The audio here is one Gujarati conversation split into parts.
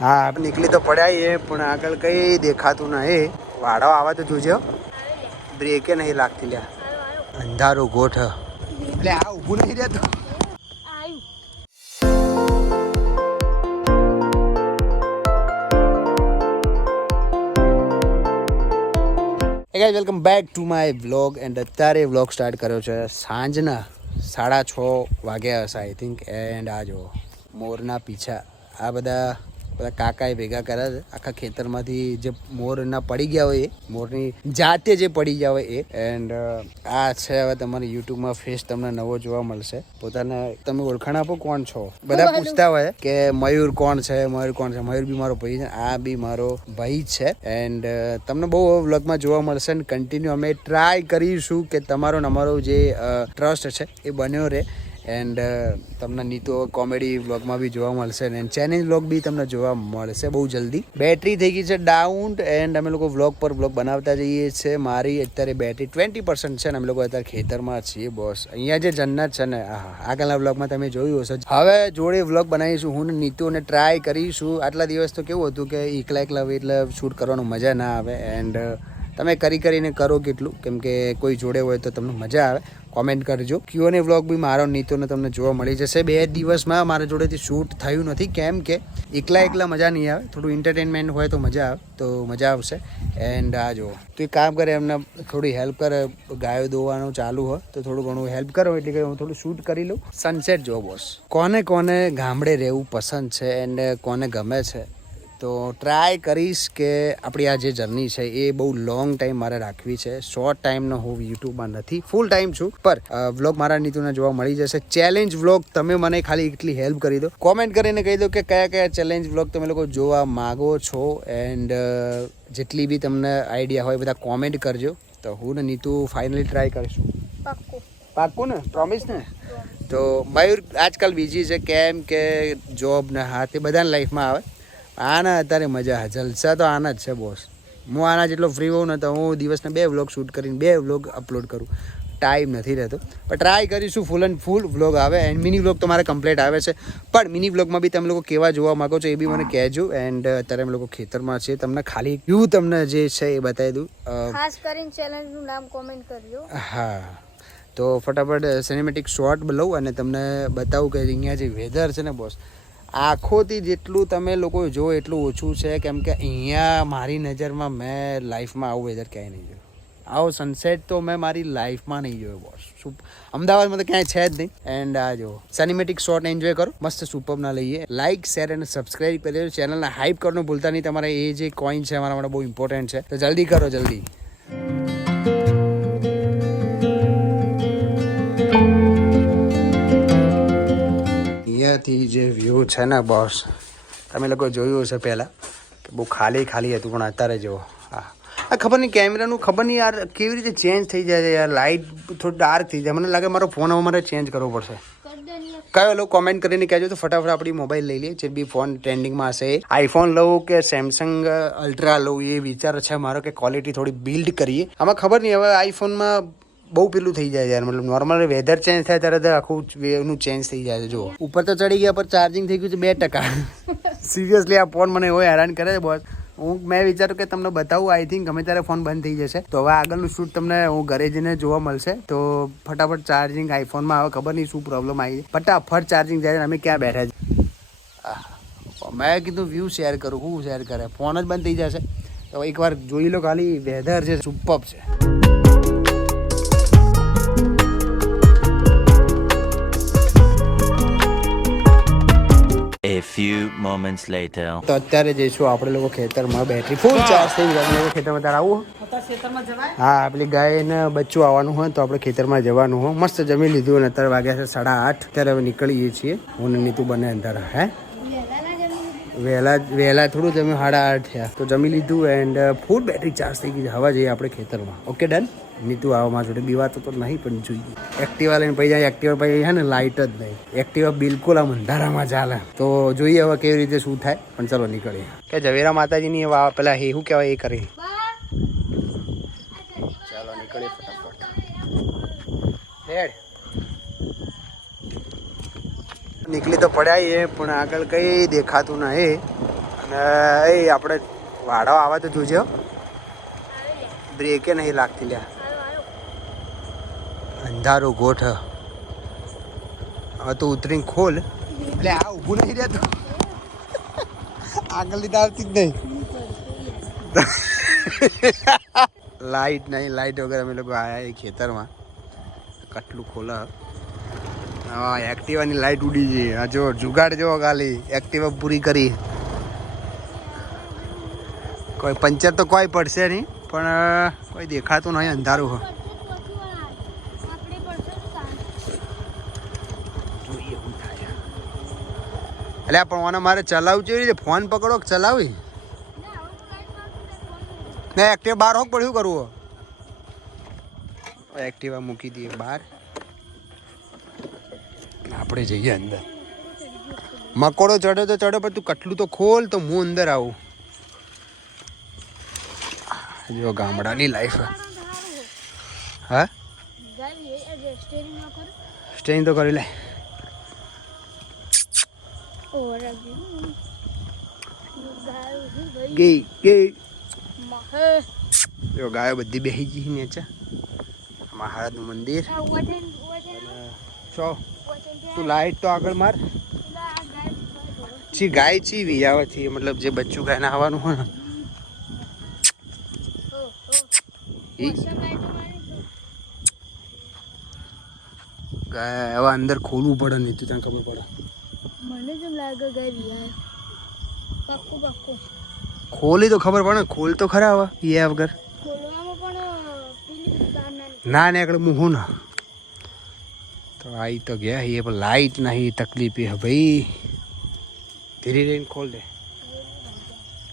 હા. નીકળી તો પડ્યા એ, પણ આગળ કઈ દેખાતું નહીં. વાડો આવે તો જોજો. બ્રેકે નહીં લાગતી લ્યા. અંધારું ગોઠ. એટલે આ ઊભું નહીં રહેતું. Welcome back to my vlog and અત્યારે વ્લોગ સ્ટાર્ટ કર્યો છે સાંજના સાડા છ વાગ્યા હશે આઈ થિંક એન્ડ આ જો, મોરના પીછા. આ બધા બધા કાકાએ ભેગા કર્યા છે. આખા ખેતરમાંથી જે મોરના પડી ગયા હોય એ મોરની જાતે જે પડી ગયા હોય એ. એન્ડ આ છે હવે તમારે યુટ્યુબમાં ફેસ તમને નવો જોવા મળશે. પોતાને તમે ઓળખાણ આપો કોણ છો? બધા પૂછતા હોય કે મયુર કોણ છે મયુર કોણ છે? મયુર બી મારો ભાઈ છે આ બી મારો ભાઈ છે. એન્ડ તમને બહુ વ્લોગમાં જોવા મળશે ને કન્ટિન્યુ અમે ટ્રાય કરીશું કે તમારો ને અમારો જે ટ્રસ્ટ છે એ બન્યો રહે. એન્ડ તમને નીતો કોમેડી વ્લોગમાં બી જોવા મળશે ને. ચેલેન્જ વ્લોગ બી તમને જોવા મળશે બહુ જલ્દી. બેટરી થઈ ગઈ છે ડાઉન એન્ડ અમે લોકો વ્લોગ પર વ્લોગ બનાવતા જઈએ છીએ. મારી અત્યારે બેટરી ટ્વેન્ટી પર્સન્ટ છે ને અમે લોકો અત્યારે ખેતરમાં છીએ બોસ અહીંયા જે જન્નત છે ને આગળના વ્લોગમાં તમે જોયું હશે. હવે જોડે વ્લોગ બનાવીશું. હું નીતુ ટ્રાય કરીશું. આટલા દિવસ તો કેવું હતું કે એકલા એકલા એટલે શૂટ કરવાનું મજા ના આવે. એન્ડ તમે કરી કરીને કરો કેટલું? કેમ કે કોઈ જોડે હોય તો તમને મજા આવે. કોમેન્ટ કરજો. ક્યુઓને વ્લોગ બી મારો નીતોને તમને જોવા મળી જશે. બે દિવસમાં મારા જોડેથી શૂટ થયું નથી. કેમ કે એકલા એકલા મજા નહીં આવે. થોડું એન્ટરટેનમેન્ટ હોય તો મજા આવે. તો મજા આવશે. એન્ડ આ જુઓ. તું એક કામ કરે, એમને થોડી હેલ્પ કરે. ગાયો દોવાનું ચાલુ હોય તો થોડું ઘણું હેલ્પ કરો. એટલે કે હું થોડું શૂટ કરી લઉં. સનસેટ જો બોસ કોને કોને ગામડે રહેવું પસંદ છે? એન્ડ કોને ગમે છે? તો ટ્રાય કરીશ કે આપણી આ જે જર્ની છે એ બહુ લોંગ ટાઈમ મારે રાખવી છે. શોર્ટ ટાઈમનો હું યુટ્યુબમાં નથી. ફૂલ ટાઈમ છું. પર વ્લોગ મારા નીતુને જોવા મળી જશે. ચેલેન્જ વ્લોગ તમે મને ખાલી એટલી હેલ્પ કરી દો. કોમેન્ટ કરીને કહી દો કે કયા કયા ચેલેન્જ વ્લોગ તમે લોકો જોવા માગો છો એન્ડ જેટલી બી તમને આઈડિયા હોય બધા કોમેન્ટ કરજો. તો હું ને નીતુ ફાઇનલી ટ્રાય કરીશું. પાક્કું. ને? પ્રોમિસ ને? તો મયુર આજકાલ બીજી છે. કેમ કે જોબ ને હા તે બધાની લાઈફમાં આવે. આના અત્યારે મજા જલસા તો આના જ છે બોસ હું આના જેટલો ફ્રી હોઉં ને તો હું દિવસને બે વ્લોગ શૂટ કરીને બે વ્લોગ અપલોડ કરું. ટાઈમ નથી રહેતો. પણ ટ્રાય કરીશું ફૂલ એન્ડ ફૂલ વ્લોગ આવે. એન્ડ મિની વ્લોગ તો મારે કમ્પ્લીટ આવે છે. પણ મિની વ્લોગમાં બી તમે લોકો કેવા જોવા માગો છો એ બી મને કહેજો. એન્ડ અત્યારે અમે લોકો ખેતરમાં છીએ. તમને ખાલી વ્યૂ તમને જે છે એ બતાવી દઉં. ખાસ કરીને ચેલેન્જનું નામ કોમેન્ટ કરજો. હા. તો ફટાફટ સિનેમેટિક શોર્ટ લઉં અને તમને બતાવું કે અહીંયા જે વેધર છે ને બોસ આંખોથી જેટલું તમે લોકો જો એટલું ઓછું છે, કેમ કે અહીંયા મારી નજરમાં મેં લાઈફમાં આવું વેધર ક્યાંય નહીં જોયું. આવો સનસેટ તો મેં મારી લાઈફમાં નહીં જોયો બોસ અમદાવાદમાં તો ક્યાંય છે જ નહીં. એન્ડ આ જો સિનેમેટિક શોટ એન્જોય કરો. મસ્ત સુપરના લઈએ. લાઇક શેર અને સબસ્ક્રાઇબ કરી દેજો ચેનલને હાઇપ કરવાનું ભૂલતા નહીં. તમારે એ જે કોઈન છે મારા માટે બહુ ઇમ્પોર્ટન્ટ છે. તો જલ્દી કરો, જલ્દી. અહીંયાથી જે વ્યૂ છે ને બોસ તમે લોકો જોયું હશે પહેલાં, કે બહુ ખાલી ખાલી હતું, પણ અત્યારે જુઓ. હા આ ખબર નહીં, કેમેરાનું ખબર નહીં યાર, કેવી રીતે ચેન્જ થઈ જાય છે યાર લાઇટ થોડી ડાર્ક થઈ જાય. મને લાગે મારો ફોન હવે મારે ચેન્જ કરવો પડશે. કયો લો કોમેન્ટ કરીને કહેજો તો ફટાફટ આપણી મોબાઈલ લઈ લઈએ, જે બી ફોન ટ્રેન્ડિંગમાં હશે. આઈફોન લઉં કે સેમસંગ અલ્ટ્રા લઉં, એ વિચાર છે મારો કે ક્વોલિટી થોડી બિલ્ડ કરીએ. આમાં ખબર નહીં, હવે આઈફોનમાં બહુ પેલું થઈ જાય યાર મતલબ નોર્મલ વેધર ચેન્જ થાય ત્યારે તો આખું વેવનું ચેન્જ થઈ જાય છે. જુઓ. ઉપર તો ચડી ગયા પર ચાર્જિંગ થઈ ગયું છે બે ટકા. સિરિયસલી આ ફોન મને એવો હેરાન કરે છે બસ હું મેં વિચાર્યું કે તમને બતાવું આઈ થિંક ગમે ત્યારે ફોન બંધ થઈ જશે. તો હવે આગળનું શૂટ તમને હું ઘરે જઈને જોવા મળશે. તો ફટાફટ ચાર્જિંગ આઈફોનમાં હવે ખબર નહીં શું પ્રોબ્લેમ આવી છે ફટાફટ ચાર્જિંગ જાય અમે ક્યાં બેઠા છીએ? મેં કીધું વ્યૂ શેર કરું હું શેર કરે? ફોન જ બંધ થઈ જશે. તો એકવાર જોઈ લો ખાલી વેધર છે સુપર છે. A few moments later. તો અત્યારે જઈશું આપણે લોકો ખેતરમાં બેટરી ફૂલ ચાર્જ થઈ અમે ખેતરમાં તારે આવું. હા, પેલી ગાયને બચ્ચું આવવાનું હોય તો આપણે ખેતરમાં જવાનું હોય. મસ્ત જમી લીધું અને અત્યારે વાગ્યા છે સાડા આઠ. અત્યારે હવે નીકળીએ છીએ. હું ને નીતુ બને અંદર, હે? વહેલા વહેલા થોડું જમ્યું સાડા આઠ થયા. તો જમી લીધું એન્ડ ફૂલ બેટરી ચાર્જ થઈ ગઈ હવા જઈએ આપણે ખેતરમાં. ઓકે ડન નીતુ આવો મારા જોડે બીવાતો તો નહીં, પણ જોઈએ. એક્ટિવા લઈને પછી જાય એક્ટિવા પછી છે ને લાઇટ જ નહીં. એક્ટિવા બિલકુલ આમ અંધારામાં ચાલે. તો જોઈએ હવે કેવી રીતે શું થાય, પણ ચલો નીકળીએ. કે ઝવેરા માતાજીની પેલા હે, શું કહેવાય એ કરી. ચાલો નીકળીએ ફટાફટ. હેડ. નીકળી તો પડ્યા એ પણ આગળ કંઈ દેખાતું નહીં. અને એ આપણે વાડો આવે તો જોજો બ્રેકે નહીં લાગતી લ્યા. અંધારો ગોઠ. હવે તું ઉતરીને ખોલ. એટલે આ ઊભું નહીં રહેતું. આગળની તો આવતી જ નહીં. લાઈટ નહીં લાઈટ વગર અમે લોકો આવ્યા એ ખેતરમાં. કટલું ખોલા. હા એક્ટિવાની લાઈટ ઉડી ગઈ. આ જો, જુગાડ જો ખાલી. એક્ટિવા પૂરી કરી. કોઈ પંચર તો કોઈ પડશે નહીં, પણ, કોઈ દેખાતું નહીં અંધારું. હોય આપણે પડશે તો સાંજ. જોઈએ શું થાય એટલે પણ મને મારે ચલાવવું જોઈએ ફોન પકડો ચલાવી? ના, એક્ટિવા બહાર હોક પડ્યું કરવું એક્ટિવા મૂકી દઈએ બહાર આપણે જઈએ અંદર. મકોડો ચડ્યો તો ચડ્યો પણ તું કટલું તો ખોલ તો હું અંદર આવું. જો ગામડાની લાઈફ હા? સ્ટેરિંગ તો કરી લે. ગાય ઊભી ગઈ ગઈ જો ગાયો બધી બેસી ગઈ નીચે. મહારાજનું મંદિર. છો તું લાઈટ તો આગળ માર. ચી ગાય ચી વિયાવથી મતલબ જે બચ્ચું ગાય હોય ને. હો હો. ઈ વોશર લાઈટ મારી તો. ગાય હવે અંદર ખોલવું પડે નહીં તો ત્યાં ખબર પડે. લાગે ગાય વિયાય પાકું પાકું ખોલી તો ખબર પડે ખોલ તો ખરા હવે વિયા વગર. બહાર ના નીકળે. ના હું હું ના. તો આઈ તો ગયા એ પણ લાઈટ નહીં તકલીફ હે ભાઈ. ધીરે ધીરે ખોલ દે.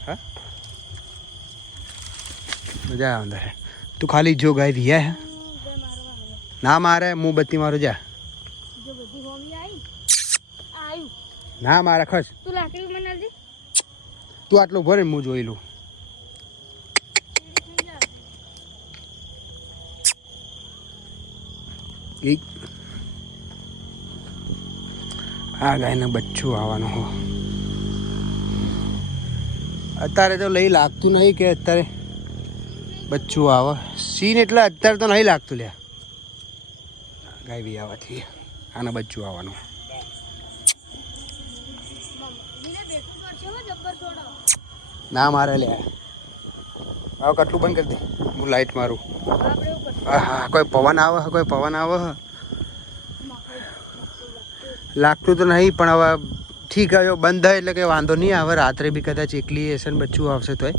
હા? મજા આવે અંદર તું ખાલી જો ગાય રહ્યા ના મારે હું બત્તી મારું જો બધી હોમી આવી આવ્યું ના મારા ખર્ચ. તું લાકડી મને તું આટલું ભરે હું જોઈ લઉં. આ ગાયને બચ્ચું આવવાનું હો. અત્યારે તો લઈ લાગતું નહીં કે અત્યારે બચ્ચું આવે. સીન એટલે અત્યારે તો નહીં લાગતું લ્યા. ગાય બી આવવાથી આને બચ્ચું આવવાનું. ના મારે લે. હવે કટલું બંધ કરી દે. હું લાઈટ મારું. હા કોઈ પવન આવે હે, કોઈ પવન આવે હે. લાગતું તો નહીં પણ હવે ઠીક આવ્યો બંધ થાય એટલે કે વાંધો નહીં આવે. રાત્રે બી કદાચ એકલી હશે ને બચ્ચું આવશે તોય.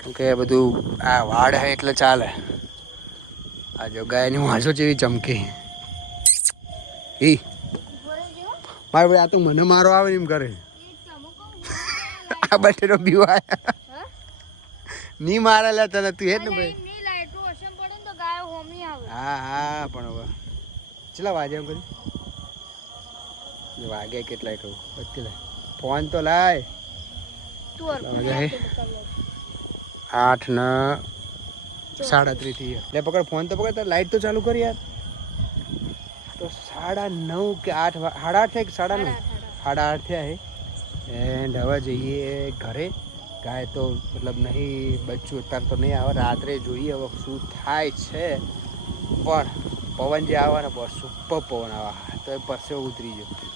કેમ કે બધું આ વાડ હે એટલે ચાલે. આ જો ગાયની વાંસો જેવી ચમકી. ઈ. મારે આ તો મને મારો આવે ને એમ કરે. આ બટેરો બીવાયની મારે લે તને તું હેડ ને ભાઈ. ની લાઈટો ઓછમ પડે તો ગાયો હોમી આવે. હા હા પણ હવે. ચલા વાગે એમ કરી? વાગે કેટલાય કહું બત્તી લાય ફોન તો લાય. આઠ ને સાડા થઈ ગયા લે પકડ ફોન તો પકડ લાઈટ તો ચાલુ કરી યાર. તો સાડા નવ કે આઠ સાડા આઠ થાય કે સાડા નવ? સાડા આઠ થયા એન્ડ હવે જઈએ ઘરે. ગાય તો મતલબ નહીં બચ્ચું અત્યારે તો નહીં આવે. રાત્રે જોઈએ હવે શું થાય છે. પણ પવન જે આવે ને બસ સુપર પવન આવે. તો એ પરસેવો ઉતરી જાય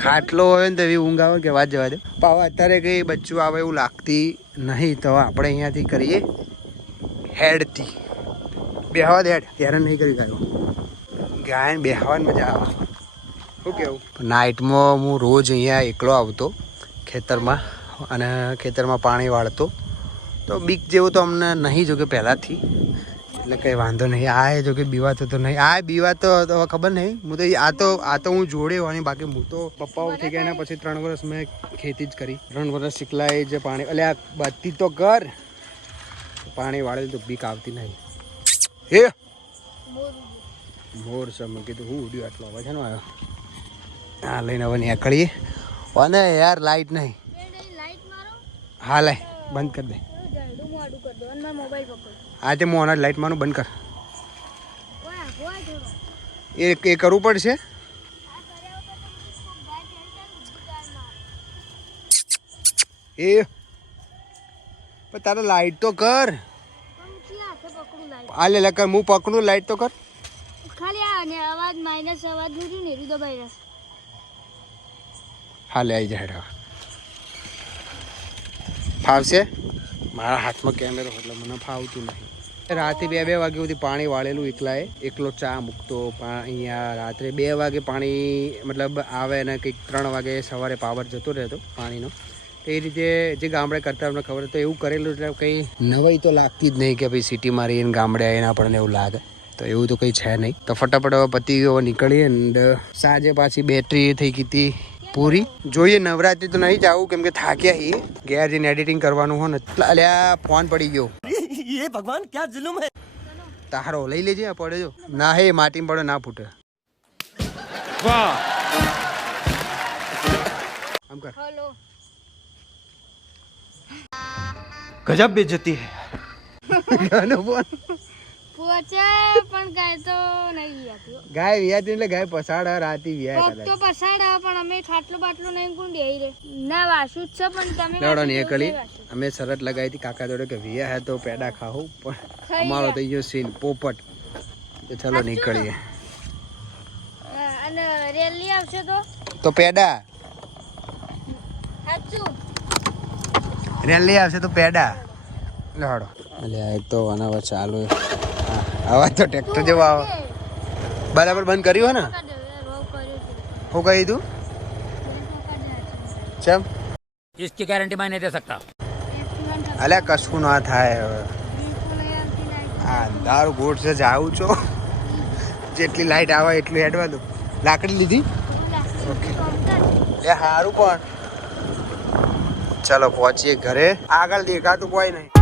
ખાટલો હોય ને તો એવી ઊંઘ આવે કે વાત જવા દે. પણ અત્યારે કઈ બચ્ચું આવે એવું લાગતી નહીં. તો આપણે અહીંયાથી કરીએ હેડથી. બેહવા દે હેડ. ત્યારે નહીં કરી ગયો ગાયને બેહવાની મજા આવે. નાઇટમાં હું રોજ અહીંયા એકલો આવતો ખેતરમાં અને ખેતરમાં પાણી વાળતો. તો બીક જેવું તો અમને નહીં જો કે પહેલાંથી. એટલે કંઈ વાંધો નહીં. આ જો કે બીવાતો તો નહીં. આ બીવાતો તો ખબર નહીં. હું તો આ તો આ તો હું જોડે હોવાની બાકી હું તો પપ્પાઓ થઈ ગયા એના પછી ત્રણ વર્ષ મેં ખેતી જ કરી. ત્રણ વર્ષ શીખલાય જે પાણી એટલે આ બત્તી તો કર. પાણી વાળેલું તો બીક આવતી નહીં. હે? મોર છે. મેં કીધું હું ઉડ્યું? આટલો અવાજ છે ને આવ્યો? હા, લઈને હવે નીકળીએ અને યાર લાઈટ નહીં. હા લે બંધ કરી દે. હા તે હું અનાજ લાઈટ મારું બંધ કર. એ એ કરવું પડશે? એ, પણ તારે લાઈટ તો કર. આ લે, કર, હું પકડું લાઈટ તો કર. ખાલી આ અવાજ માઇનસ અવાજનું ને દબાઈ રહેશે હા લે આવી જાય હેઠા ફાવશે? મારા હાથમાં કેમેરો એટલે મને ફાવતું નહીં. રાતે બે બે વાગે સુધી પાણી વાળેલું એકલાએ. એકલો ચા મૂકતો અહીંયા રાત્રે બે વાગે પાણી મતલબ આવે અને કંઈક ત્રણ વાગે સવારે પાવર જતો રહેતો પાણીનો. તો એ રીતે જે ગામડે કરતા અમને ખબર તો એવું કરેલું એટલે કંઈ નવાઈ તો લાગતી જ નહીં કે ભાઈ સિટીમાં રહીને ગામડે આવીને આપણને એવું લાગે. તો એવું તો કંઈ છે નહીં. તો ફટાફટ હવે પતી ગયો નીકળીએ અને સાંજે પાછી બેટરી થઈ ગઈ હતી. પૂરી. જોઈએ નવરાત્રી તો નહીં જાવું કેમ કે થાક્યા છીએ ગયા જઈને એડિટિંગ કરવાનું હોય ને અલ્યા ફોન પડી ગયો. એ ભગવાન ક્યાં જુલુમ હે? તારો લઈ લેજે પડે જો. ના હે માટી પડે ના ફૂટે. વાહ. આમ કર. હેલો. ગજબ બેજતી હે. ગાનો બોલ પણ ગાય તો નહીં ગાય વિયાતી એટલે ગાય પસાડ રાતી વિયા તો પસાડા પણ અમે ખાટલું બાટલું નહીં કોણ બેહી રે. ના વાસુ જ છે પણ તમે લેવડો ને. અમે શરત લગાવી હતી કાકા જોડે કે વિયા હે તો પેડા ખાવું પણ અમારો તો થઈ ગયો સીન પોપટ. તો ચલો નીકળીએ. અને રેલી આવશે તો? તો પેડા. સાચું રેલી આવશે તો પેડા. લડો એટલે એક તો અનાવર ચાલુ આવા તો ટ્રેક્ટર જેવો આવે બરાબર બંધ કર્યું હે ને શું કહી તું ચમ इसकी गारंटी मैं नहीं दे सकता અલ્યા કશું ના થાય હવે આ અંધારું ગોળ છે જાઉં છો જેટલી લાઈટ આવે એટલી હેડવા દો લાકડી લીધી એ સારું પણ ચલો પહોંચીએ ઘરે આગળ દેખાતું કોઈ નહીં